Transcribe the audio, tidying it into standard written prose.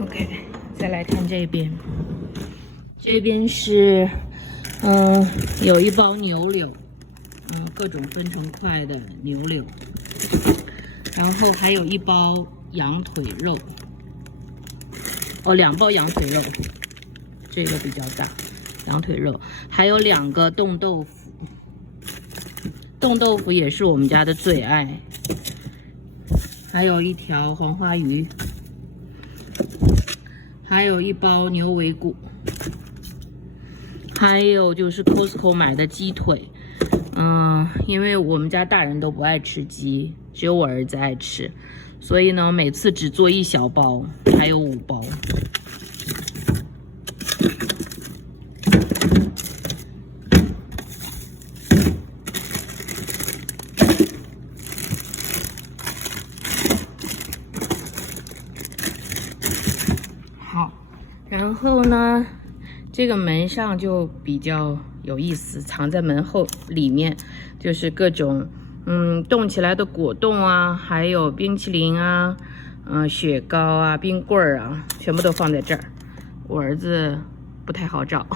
OK， 再来看这边，这边是有一包牛柳，各种分成块的牛柳，然后还有一包羊腿肉，两包羊腿肉，这个比较大，羊腿肉，还有2个冻豆腐，冻豆腐也是我们家的最爱，还有一条黄花鱼，还有一包牛尾骨，还有就是 Costco 买的鸡腿，因为我们家大人都不爱吃鸡，只有我儿子爱吃，所以呢，每次只做1小包，还有5包。好，然后呢，这个门上就比较有意思，藏在门后里面，就是各种冻起来的果冻啊，还有冰淇淋啊，雪糕啊，冰棍儿啊，全部都放在这儿。我儿子不太好找。